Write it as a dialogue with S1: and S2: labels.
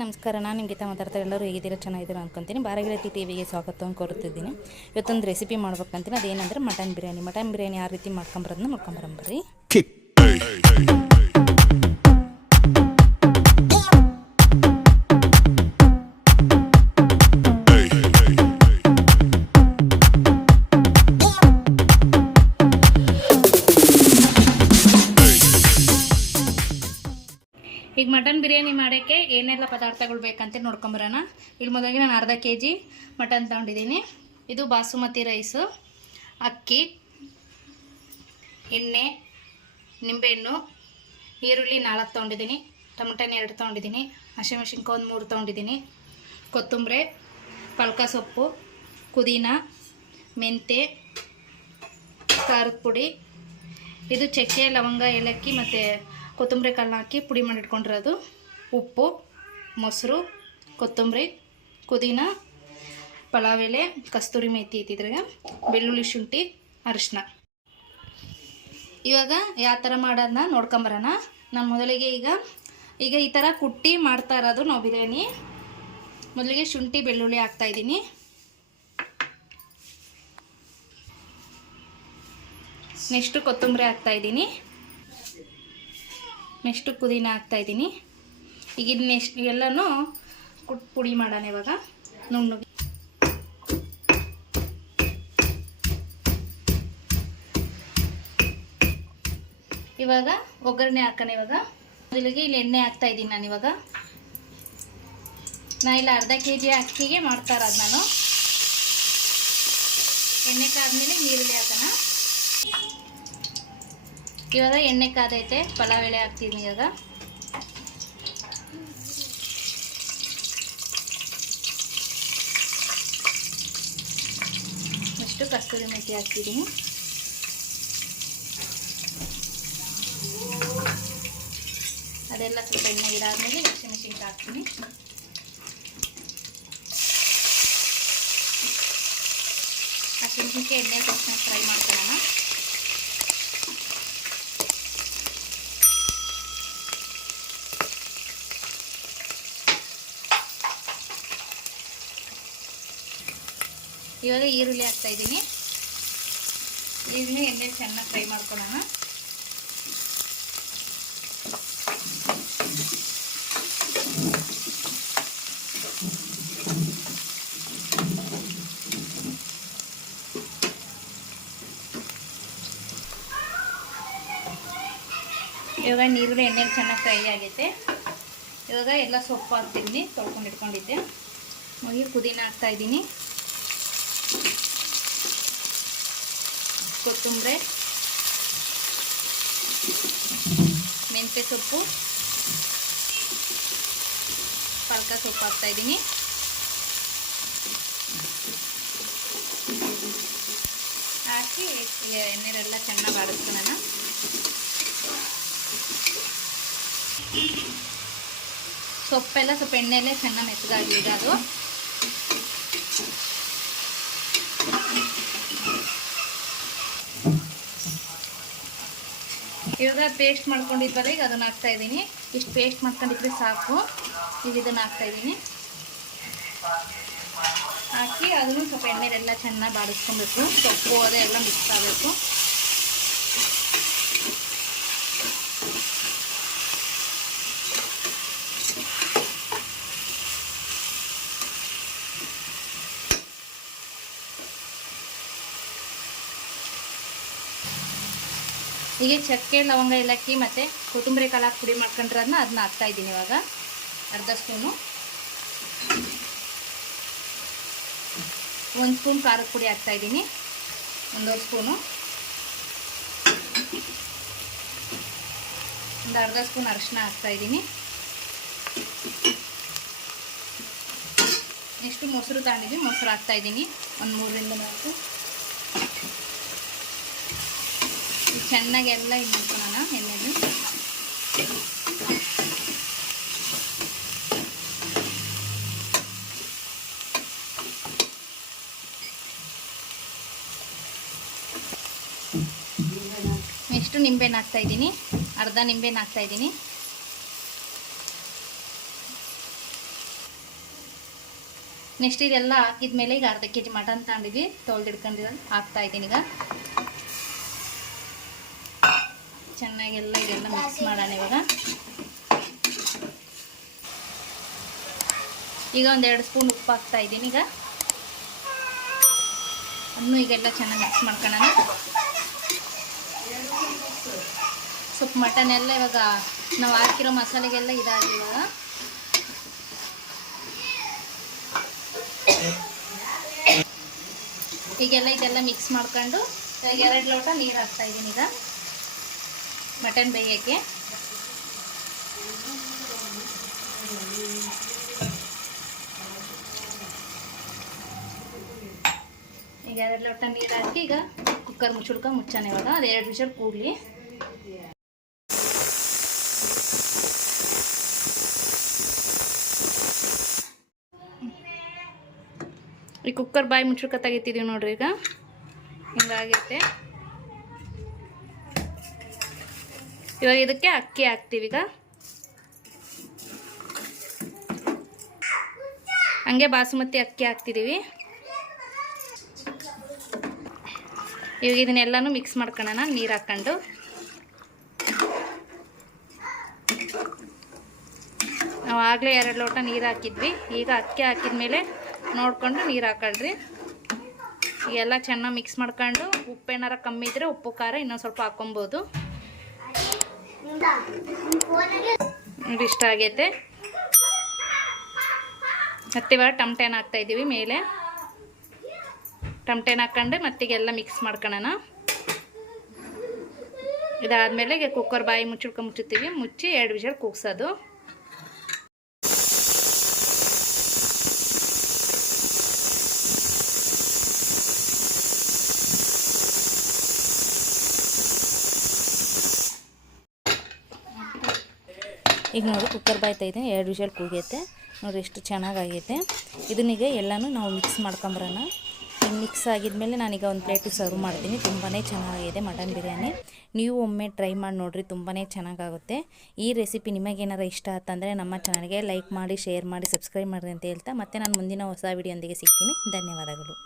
S1: ನಮಸ್ಕಾರ, ನಾನು ನಿಮಗೆ ಗೀತಾ ಮಾತಾಡ್ತಾರೆ ಎಲ್ಲರೂ ಹೇಗಿದ್ದೀರಾ? ಚೆನ್ನಾಗಿದ್ದೀರಾ ಅನ್ಕೊಂತೀನಿ. ಬಾರಗಿರತಿ ಟಿ ವಿಗೆ ಸ್ವಾಗತವನ್ನು ಕೋರುತ್ತಿದ್ದೀನಿ ಇವತ್ತೊಂದು ರೆಸಿಪಿ ಮಾಡ್ಬೇಕಂತೀನಿ. ಅದೇನಂದ್ರೆ ಮಟನ್ ಬಿರಿಯಾನಿ. ಮಟನ್ ಬಿರಿಯಾನಿ ಯಾವ ರೀತಿ ಮಾಡ್ಕೊಂಬರೋದನ್ನ ಮಾಡ್ಕೊಂಬರಂಬರ್ರಿ ಬಿರಿಯಾನಿ ಮಾಡೋಕ್ಕೆ ಏನೆಲ್ಲ ಪದಾರ್ಥಗಳು ಬೇಕಂತ ನೋಡ್ಕೊಂಬರೋಣ. ಇಲ್ಲಿ ಮೊದಲಿಗೆ ನಾನು ಅರ್ಧ ಕೆ ಜಿ ಮಟನ್ ತಗೊಂಡಿದ್ದೀನಿ. ಇದು ಬಾಸುಮತಿ ರೈಸು, ಅಕ್ಕಿ, ಎಣ್ಣೆ, ನಿಂಬೆಹಣ್ಣು, ಈರುಳ್ಳಿ ನಾಲ್ಕು ತೊಗೊಂಡಿದ್ದೀನಿ. ಟೊಮಟನ್ ಎರಡು ತೊಗೊಂಡಿದ್ದೀನಿ. ಹಸಿಮೆಣ್ಸಿನ್ಕಾಯಿ ಒಂದು ಮೂರು ತೊಗೊಂಡಿದ್ದೀನಿ. ಕೊತ್ತಂಬರಿ ಪಲ್ಕ ಸೊಪ್ಪು, ಪುದೀನ ಮೆಂತೆ ಖಾರದ ಪುಡಿ. ಇದು ಚಕ್ಕೆ, ಲವಂಗ, ಏಲಕ್ಕಿ ಮತ್ತು ಕೊತ್ತಂಬರಿ ಕಲ್ಲು ಹಾಕಿ ಪುಡಿ ಮಾಡಿಟ್ಕೊಂಡಿರೋದು. ಉಪ್ಪು, ಮೊಸರು, ಕೊತ್ತಂಬರಿ, ಪುದೀನ ಪಲಾವ್ ಎಲೆ ಕಸ್ತೂರಿ ಮೇಥಿ ಇದ್ದಿದ್ರಾಗ ಬೆಳ್ಳುಳ್ಳಿ ಶುಂಠಿ, ಅರಿಶಿನ. ಇವಾಗ ಯಾವ ಥರ ಮಾಡೋದನ್ನ ನೋಡ್ಕೊಂಬರೋಣ ನಾನು ಮೊದಲಿಗೆ ಈಗ ಈಗ ಈ ಥರ ಕುಟ್ಟಿ ಮಾಡ್ತಾ ಇರೋದು ನಾವು ಬಿರಿಯಾನಿ. ಮೊದಲಿಗೆ ಶುಂಠಿ, ಬೆಳ್ಳುಳ್ಳಿ ಹಾಕ್ತಾ ಇದ್ದೀನಿ. ನೆಕ್ಸ್ಟು ಕೊತ್ತಂಬರಿ ಹಾಕ್ತಾ ಇದ್ದೀನಿ. ನೆಕ್ಸ್ಟು ಪುದೀನ ಹಾಕ್ತಾ ಇದ್ದೀನಿ. ಈಗ ಇನ್ನೆಷ್ಟು ಎಲ್ಲನೂ ಕುಟ್ ಪುಡಿ ಮಾಡೋಣ ಇವಾಗ. ನುಣ್ಣಗೆ ಇವಾಗ ಒಗ್ಗರಣೆ ಹಾಕೋಣ ಇವಾಗ. ಮೊದಲಿಗೆ ಇಲ್ಲಿ ಎಣ್ಣೆ ಹಾಕ್ತಾ ಇದ್ದೀನಿ ನಾನು ಇವಾಗ. ನಾ ಇಲ್ಲ ಅರ್ಧ ಕೆ ಜಿ ಅಕ್ಕಿಗೆ ಮಾಡ್ತಾ ಇರೋದು ನಾನು. ಎಣ್ಣೆ ಕಾದ್ಮೇಲೆ ಈರುಳ್ಳಿ ಹಾಕೋಣ. ಇವಾಗ ಎಣ್ಣೆ ಕಾದೈತೆ, ಪಲಾವ್ ಎಳೆ ಹಾಕ್ತೀನಿ ಇವಾಗ. ಇಷ್ಟು ಕಸ್ತೂರಿ ಮೆಥಿ ಹಾಕ್ತಿದ್ದೀನಿ ಅದೆಲ್ಲ ಸ್ವಲ್ಪ ಎಣ್ಣೆ ಇದಾದ್ಮೇಲೆ ಹಸಿಮೆಣಸಿನ್ಕಾಯಿ ಹಾಕ್ತೀನಿ. ಹಸಿಮೆಣಸಿನ್ಕಾಯಿ ಎಣ್ಣೆ ತಕ್ಷಣ ಫ್ರೈ ಮಾಡ್ಕೊಳ್ಳೋಣ. ಇವಾಗ ಈರುಳ್ಳಿ ಹಾಕ್ತಾ ಇದ್ದೀನಿ. ಈರುಳ್ಳಿ ಎಣ್ಣೆ ಚೆನ್ನಾಗಿ ಫ್ರೈ ಮಾಡ್ಕೊಳ್ಳೋಣ. ಇವಾಗ ನೀರುಳ್ಳಿ ಎಣ್ಣೆಲಿ ಚೆನ್ನಾಗಿ ಫ್ರೈ ಆಗೈತೆ. ಇವಾಗ ಎಲ್ಲ ಸೊಪ್ಪು ಹಾಕ್ತಿದ್ದೀನಿ ತೊಳ್ಕೊಂಡು ಇಟ್ಕೊಂಡಿದ್ದೆ ಹೋಗಿ ಪುದೀನ ಹಾಕ್ತಾ ಕೊತ್ತಂಬರಿ, ಮೆಂತ್ಯ ಸೊಪ್ಪು, ಪಾಲಕ ಸೊಪ್ಪು ಹಾಕ್ತಾ ಇದ್ದೀನಿ. ಹಾಕಿ ಎಣ್ಣೆರೆಲ್ಲ ಚೆನ್ನಾಗಿ ಬಾಡಿಸ್ಕೊಳ್ಳೋಣ ಸೊಪ್ಪೆಲ್ಲ ಸ್ವಲ್ಪ ಎಣ್ಣೆಯಲ್ಲೇ ಚೆನ್ನಾಗಿ ಮೆತ್ತಗಾಗಿದೆ ಅದು ಇವಾಗ ಪೇಸ್ಟ್ ಮಾಡ್ಕೊಂಡಿದ್ವಲ್ಲ, ಈಗ ಅದನ್ನ ಹಾಕ್ತಾ ಇದ್ದೀನಿ. ಇಷ್ಟು ಪೇಸ್ಟ್ ಮಾಡ್ಕೊಂಡಿದ್ರೆ ಸಾಕು. ಈಗ ಇದನ್ನ ಹಾಕ್ತಾ ಇದ್ದೀನಿ. ಹಾಕಿ ಅದನ್ನು ಸ್ವಲ್ಪ ಎಣ್ಣೆಲೆಲ್ಲ ಚೆನ್ನಾಗಿ ಬಾಡಿಸ್ಕೊಬೇಕು. ಸೊಪ್ಪು ಅದೆಲ್ಲ ಮಿಕ್ಸ್ ಆಗಬೇಕು. ಈಗ ಚಕ್ಕೆ, ಲವಂಗ, ಏಲಕ್ಕಿ ಮತ್ತು ಕೊತ್ತಂಬರಿ ಹಾಕಿ ಪುಡಿ ಮಾಡ್ಕೊಂಡಿರೋದನ್ನ ಅದನ್ನ ಹಾಕ್ತಾ ಇದ್ದೀನಿ ಇವಾಗ. ಅರ್ಧ ಸ್ಪೂನು. ಒಂದು ಸ್ಪೂನ್ ಖಾರದ ಪುಡಿ ಹಾಕ್ತಾ ಇದ್ದೀನಿ. ಒಂದೂವರೆ ಸ್ಪೂನು. ಒಂದು ಅರ್ಧ ಸ್ಪೂನ್ ಅರಿಶಿನ ಹಾಕ್ತಾ ಇದ್ದೀನಿ. ನೆಕ್ಸ್ಟು ಮೊಸರು ತಗೊಂಡಿದ್ದೀನಿ, ಮೊಸರು ಹಾಕ್ತಾ ಇದ್ದೀನಿ. ಒಂದು ಮೂರರಿಂದ ನಾಲ್ಕು. ಚೆನ್ನಾಗಿ ಎಲ್ಲ ಇದು ಮಾಡ್ಕೊಳ್ಳೋಣ ಎಣ್ಣೆದು ನೆಕ್ಸ್ಟು ನಿಂಬೆಹಣ್ಣು ಹಾಕ್ತಾ ಇದ್ದೀನಿ. ಅರ್ಧ ನಿಂಬೆಹಣ್ಣು ಹಾಕ್ತಾ ಇದ್ದೀನಿ. ನೆಕ್ಸ್ಟ್ ಇದೆಲ್ಲ ಹಾಕಿದ್ಮೇಲೆ ಈಗ ಅರ್ಧ ಕೆ ಜಿ ಮಟನ್ ತಗೊಂಡಿದ್ವಿ. ತೊಳೆದಿಡ್ಕೊಂಡಿರೋದು ಹಾಕ್ತಾ ಇದ್ದೀನಿ ಈಗ. ಚೆನ್ನಾಗೆಲ್ಲ ಇದೆಲ್ಲ ಮಿಕ್ಸ್ ಮಾಡೋಣ ಇವಾಗ. ಈಗ ಒಂದೆರಡು ಸ್ಪೂನ್ ಉಪ್ಪು ಹಾಕ್ತಾ ಇದ್ದೀನಿ ಈಗ. ಅನ್ನು ಈಗೆಲ್ಲ ಚೆನ್ನಾಗಿ ಮಿಕ್ಸ್ ಮಾಡ್ಕೊಳ್ಳೋಣ ಸ್ವಲ್ಪ ಮಟನ್ ಎಲ್ಲ ಇವಾಗ ನಾವು ಹಾಕಿರೋ ಮಸಾಲೆಗೆಲ್ಲ ಇದಾಗಿ ಇವಾಗ. ಈಗೆಲ್ಲ ಇದೆಲ್ಲ ಮಿಕ್ಸ್ ಮಾಡ್ಕೊಂಡು ಎರಡು ಲೋಟ ನೀರು ಹಾಕ್ತಾ ಇದ್ದೀನಿ ಈಗ. ಮಟನ್ ಬೇಯೋಕ್ಕೆ. ಈಗ ಎರಡು ಲೋಟ ನೀರು ಹಾಕಿ ಈಗ ಕುಕ್ಕರ್ ಮುಚ್ಚುಡ್ಕ ಮುಚ್ಚಾನೆ ಇವಾಗ. ಅದು ಎರಡು ವಿಷಲ್ ಕೂಡಲಿ. ಈ ಕುಕ್ಕರ್ ಬಾಯಿ ಮುಚ್ಚುಡ್ಕ ತೆಗಿತಿದ್ದೀವಿ ನೋಡ್ರಿ ಈಗ. ಹಿಂಗಾಗೈತೆ. ಇವಾಗ ಇದಕ್ಕೆ ಅಕ್ಕಿ ಹಾಕ್ತೀವಿ ಈಗ. ಹಂಗೆ ಬಾಸುಮತಿ ಅಕ್ಕಿ ಹಾಕ್ತಿದ್ದೀವಿ ಇವಾಗ ಇದನ್ನೆಲ್ಲನೂ ಮಿಕ್ಸ್ ಮಾಡ್ಕೊಳ್ಳೋಣ ನೀರು ಹಾಕ್ಕೊಂಡು. ನಾವು ಆಗಲೇ ಎರಡು ಲೋಟ ನೀರು ಹಾಕಿದ್ವಿ. ಈಗ ಅಕ್ಕಿ ಹಾಕಿದ ಮೇಲೆ ನೋಡಿಕೊಂಡು ನೀರು ಹಾಕೊಳ್ರಿ. ಎಲ್ಲ ಚೆನ್ನಾಗಿ ಮಿಕ್ಸ್ ಮಾಡ್ಕೊಂಡು ಉಪ್ಪೇನಾರ ಕಮ್ಮಿ ಇದ್ದರೆ ಉಪ್ಪು, ಖಾರ ಇನ್ನೊಂದು ಸ್ವಲ್ಪ ಹಾಕೊಬೋದು ನೋಡಿ, ಇಷ್ಟ ಆಗೈತೆ. ಮತ್ತೆ ಇವಾಗ ಟಮಟೆನ ಹಾಕ್ತಾ ಇದ್ದೀವಿ ಮೇಲೆ. ಟಮಟೆನ ಹಾಕ್ಕೊಂಡು ಮತ್ತಿಗೆಲ್ಲ ಮಿಕ್ಸ್ ಮಾಡ್ಕೊಳ್ಳೋಣ ಇದಾದಮೇಲೆ ಕುಕ್ಕರ್ ಬಾಯಿ ಮುಚ್ಚಿಡ್ಕೊಂಡು ಮುಚ್ಚುತ್ತೀವಿ. ಮುಚ್ಚಿ ಎರಡು ವಿಷಲ್ ಕೂಗ್ಸೋದು. ಈಗ ನೋಡಿ ಕುಕ್ಕರ್ ಬಾಯ್ತಾ ಇದೆ ಎರಡು ವಿಷಲ್ ಕೂಗೈತೆ. ನೋಡಿ ಎಷ್ಟು ಚೆನ್ನಾಗಾಗೈತೆ. ಇದನ್ನೀಗ ಎಲ್ಲನೂ ನಾವು ಮಿಕ್ಸ್ ಮಾಡ್ಕೊಂಬರೋಣ. ಈಗ ಮಿಕ್ಸ್ ಆಗಿದ್ಮೇಲೆ ನಾನೀಗ ಒಂದು ಪ್ಲೇಟಿಗೆ ಸರ್ವ್ ಮಾಡ್ತೀನಿ. ತುಂಬಾ ಚೆನ್ನಾಗಿದೆ ಮಟನ್ ಬಿರಿಯಾನಿ. ನೀವು ಒಮ್ಮೆ ಟ್ರೈ ಮಾಡಿ ನೋಡಿರಿ ತುಂಬಾ ಚೆನ್ನಾಗಾಗುತ್ತೆ. ಈ ರೆಸಿಪಿ ನಿಮಗೇನಾರ ಇಷ್ಟ ಆತಂದರೆ ನಮ್ಮ ಚಾನಲ್ಗೆ ಲೈಕ್ ಮಾಡಿ ಶೇರ್ ಮಾಡಿ ಸಬ್ಸ್ಕ್ರೈಬ್ ಮಾಡಿರಿ ಅಂತ ಹೇಳ್ತಾ ಮತ್ತೆ ನಾನು ಮುಂದಿನ ಹೊಸ ವಿಡಿಯೊಂದಿಗೆ ಸಿಗ್ತೀನಿ. ಧನ್ಯವಾದಗಳು.